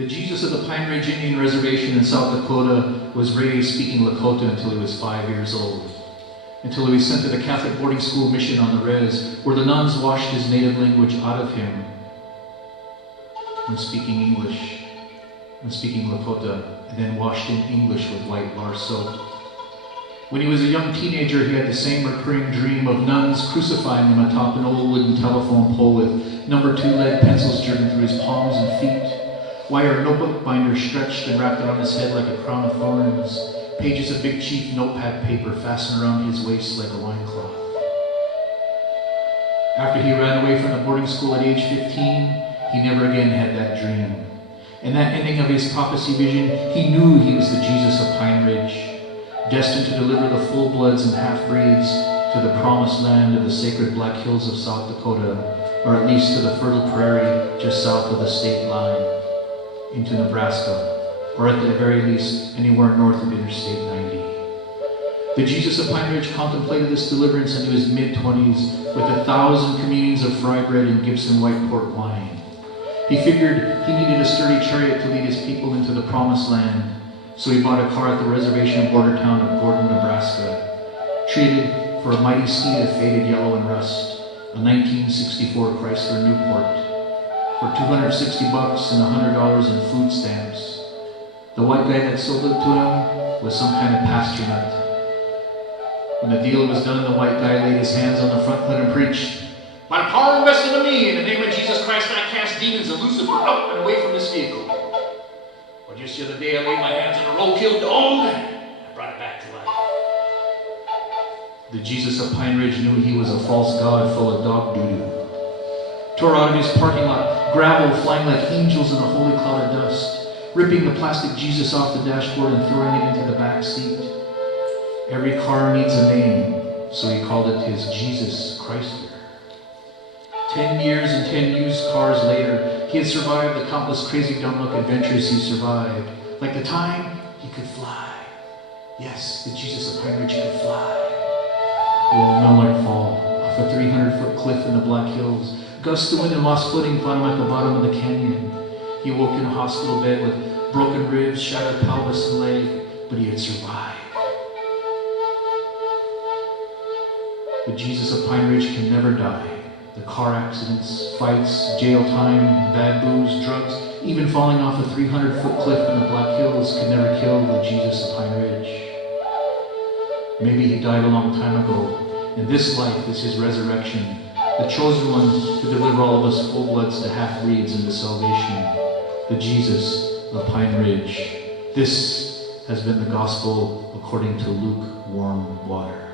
The Jesus of the Pine Ridge Indian Reservation in South Dakota was raised speaking Lakota until he was 5 years old, until he was sent to the Catholic boarding school mission on the res, where the nuns washed his native language out of him when speaking English, when speaking Lakota, and then washed in English with white bar soap. When he was a young teenager, he had the same recurring dream of nuns crucifying him atop an old wooden telephone pole with number 2 lead pencils driven through his palms and feet, wire notebook binder stretched and wrapped around his head like a crown of thorns, pages of Big Chief notepad paper fastened around his waist like a loincloth. After he ran away from the boarding school at age 15, he never again had that dream. In that ending of his prophecy vision, he knew he was the Jesus of Pine Ridge, destined to deliver the full-bloods and half-breeds to the promised land of the sacred Black Hills of South Dakota, or at least to the fertile prairie just south of the state line, into Nebraska, or at the very least, anywhere north of Interstate 90. The Jesus of Pine Ridge contemplated this deliverance in his mid-20s with 1,000 communions of fry bread and Gibson white port wine. He figured he needed a sturdy chariot to lead his people into the promised land, so he bought a car at the reservation border town of Gordon, Nebraska, traded for a mighty steed of faded yellow and rust, a 1964 Chrysler Newport, for $260 and $100 in food stamps. The white guy that sold it to him was some kind of pasture nut. When the deal was done, the white guy laid his hands on the front hood and preached, "By the power invested in me, in the name of Jesus Christ, I cast demons and Lucifer up and away from this vehicle. Well, just the other day, I laid my hands on a roadkill dog, and I brought it back to life." The Jesus of Pine Ridge knew he was a false god full of dog doo-doo. Tore out of his parking lot, gravel flying like angels in a holy cloud of dust, ripping the plastic Jesus off the dashboard and throwing it into the back seat. Every car needs a name, so he called it his Jesus Chrysler. 10 years and 10 used cars later, he had survived the countless crazy dumb-luck adventures he survived, like the time he could fly. Yes, the Jesus of Pine Ridge could fly. Well, no might fall off a 300-foot cliff in the Black Hills. Gusts of wind and lost footing found him at the bottom of the canyon. He woke in a hospital bed with broken ribs, shattered pelvis and leg, but he had survived. The Jesus of Pine Ridge can never die. The car accidents, fights, jail time, bad booze, drugs, even falling off a 300-foot cliff in the Black Hills could never kill the Jesus of Pine Ridge. Maybe he died a long time ago, and this life is his resurrection, the chosen one to deliver all of us full-bloods to half-breeds into salvation, the Jesus of Pine Ridge. This has been the gospel according to lukewarm water.